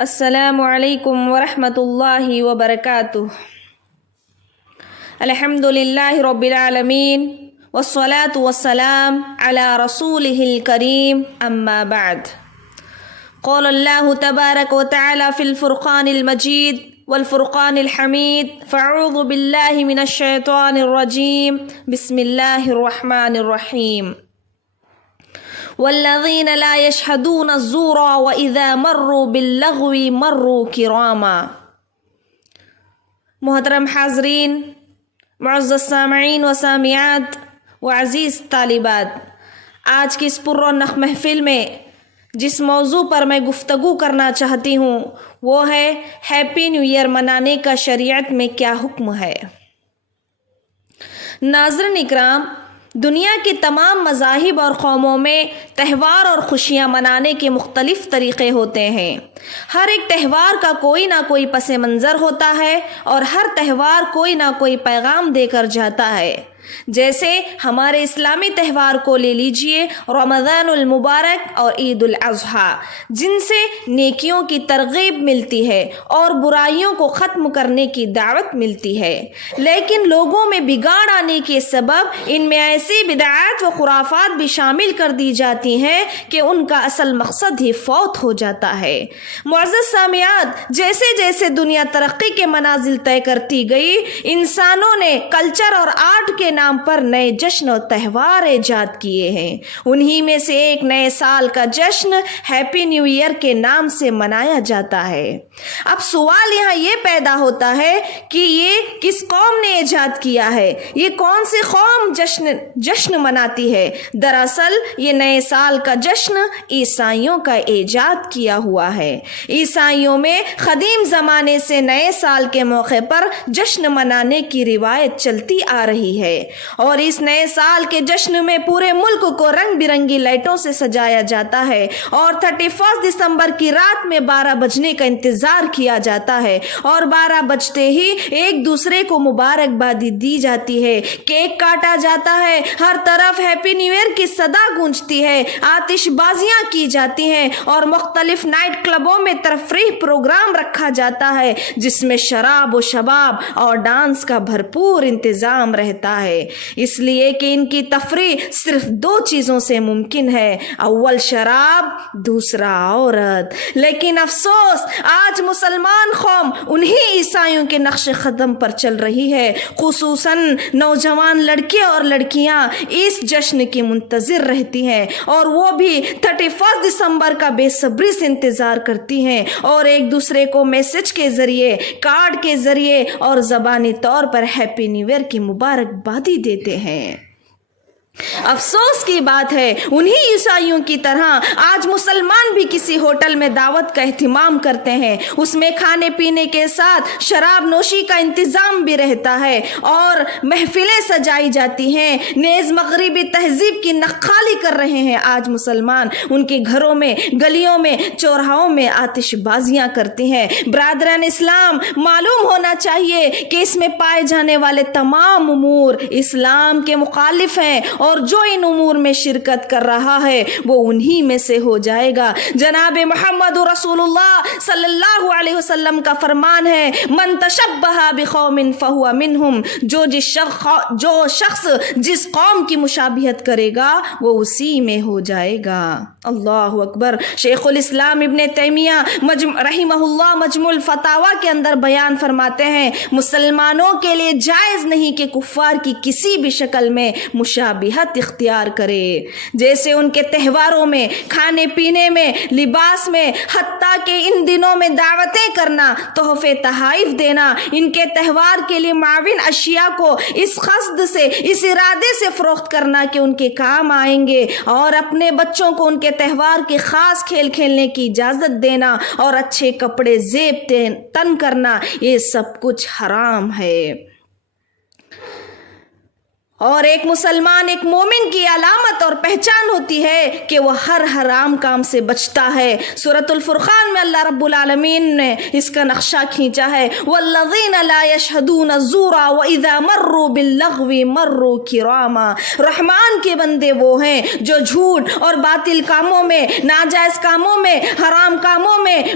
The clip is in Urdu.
السلام علیکم ورحمۃ اللہ وبرکاتہ۔ الحمد للہ رب العالمین والصلاة والسلام علی رسولہ الکریم اما بعد۔ قال اللہ تبارک وتعالی فی الفرقان المجید والفرقان الحمید فاعوذ باللہ من الشیطان الرجیم بسم اللہ الرحمن الرحیم۔ والذین لا یشہدون الزور وإذا مروا باللغو مروا کراما۔ محترم حاضرین، معزز سامعین و سامعات و عزیز طالبات، آج کی اس پررونق محفل میں جس موضوع پر میں گفتگو کرنا چاہتی ہوں وہ ہے ہیپی نیو ایئر منانے کا شریعت میں کیا حکم ہے۔ ناظرین اکرام، دنیا کے تمام مذاہب اور قوموں میں تہوار اور خوشیاں منانے کے مختلف طریقے ہوتے ہیں۔ ہر ایک تہوار کا کوئی نہ کوئی پس منظر ہوتا ہے اور ہر تہوار کوئی نہ کوئی پیغام دے کر جاتا ہے۔ جیسے ہمارے اسلامی تہوار کو لے لیجئے، رمضان المبارک اور عید الاضحیٰ، جن سے نیکیوں کی ترغیب ملتی ہے اور برائیوں کو ختم کرنے کی دعوت ملتی ہے، لیکن لوگوں میں بگاڑ آنے کے سبب ان میں ایسی بدعات و خرافات بھی شامل کر دی جاتی ہیں کہ ان کا اصل مقصد ہی فوت ہو جاتا ہے۔ معزز سامعات، جیسے جیسے دنیا ترقی کے منازل طے کرتی گئی، انسانوں نے کلچر اور آرٹ کے نام پر نئے جشن و تہوار ایجاد کیے ہیں۔ انہی میں سے ایک نئے سال کا جشن ہیپی نیو ایئر کے نام سے منایا جاتا ہے۔ اب سوال یہاں یہ پیدا ہوتا ہے کہ یہ کس قوم نے ایجاد کیا ہے، یہ کون سی قوم جشن مناتی ہے؟ دراصل یہ نئے سال کا جشن عیسائیوں کا ایجاد کیا ہوا ہے۔ عیسائیوں میں قدیم زمانے سے نئے سال کے موقع پر جشن منانے کی روایت چلتی آ رہی ہے، اور اس نئے سال کے جشن میں پورے ملک کو رنگ برنگی لائٹوں سے سجایا جاتا ہے اور 31 دسمبر کی رات میں 12 بجنے کا انتظار کیا جاتا ہے، اور 12 بجتے ہی ایک دوسرے کو مبارکبادی دی جاتی ہے، کیک کاٹا جاتا ہے، ہر طرف ہیپی نیو ایئر کی صدا گونجتی ہے، آتش بازیاں کی جاتی ہیں اور مختلف نائٹ کلبوں میں تفریح پروگرام رکھا جاتا ہے جس میں شراب و شباب اور ڈانس کا بھرپور انتظام رہتا ہے، اس لیے کہ ان کی تفریح صرف 2 چیزوں سے ممکن ہے، اول شراب، دوسرا عورت۔ لیکن افسوس، آج مسلمان قوم انہی عیسائیوں کے نقش قدم پر چل رہی ہے۔ خصوصاً نوجوان لڑکے اور لڑکیاں اس جشن کی منتظر رہتی ہیں، اور وہ بھی 31 دسمبر کا بے صبری سے انتظار کرتی ہیں اور ایک دوسرے کو میسج کے ذریعے، کارڈ کے ذریعے اور زبانی طور پر ہیپی نیو ایئر کی مبارکبادی دیتے ہیں۔ افسوس کی بات ہے، انہی عیسائیوں کی طرح آج مسلمان بھی کسی ہوٹل میں دعوت کا اہتمام کرتے ہیں، اس میں کھانے پینے کے ساتھ شراب نوشی کا انتظام بھی رہتا ہے اور محفلیں سجائی جاتی ہیں، نیز مغربی تہذیب کی نقالی کر رہے ہیں۔ آج مسلمان ان کے گھروں میں، گلیوں میں، چوراہوں میں آتش بازیاں کرتے ہیں۔ برادران اسلام، معلوم ہونا چاہیے کہ اس میں پائے جانے والے تمام امور اسلام کے مخالف ہیں، اور جو ان امور میں شرکت کر رہا ہے وہ انہی میں سے ہو جائے گا۔ جناب محمد رسول اللہ صلی اللہ علیہ وسلم کا فرمان ہے، من تشبہ بقوم فہو منہم، جو شخص جس قوم کی مشابہت کرے گا وہ اسی میں ہو جائے گا۔ اللہ اکبر۔ شیخ الاسلام ابن تیمیہ رحمہ اللہ مجموع الفتاوی کے اندر بیان فرماتے ہیں، مسلمانوں کے لیے جائز نہیں کہ کفار کی کسی بھی شکل میں مشابہت اختیار کرے، جیسے ان کے تہواروں میں، کھانے پینے میں، لباس میں، حتیٰ کہ ان دنوں میں دعوتیں کرنا، تحفے تحائف دینا، ان کے تہوار کے لیے معاون اشیاء کو اس قصد سے، اس ارادے سے فروخت کرنا کہ ان کے کام آئیں گے، اور اپنے بچوں کو ان کے تہوار کے خاص کھیل کھیلنے کی اجازت دینا اور اچھے کپڑے زیب تن کرنا، یہ سب کچھ حرام ہے۔ اور ایک مسلمان، ایک مومن کی علامت اور پہچان ہوتی ہے کہ وہ ہر حرام کام سے بچتا ہے۔ سورۃ الفرقان میں اللہ رب العالمین نے اس کا نقشہ کھینچا ہے، والذین لا یشہدون الزور واذا مروا باللغو مروا کراما۔ رحمان کے بندے وہ ہیں جو جھوٹ اور باطل کاموں میں، ناجائز کاموں میں، حرام کاموں میں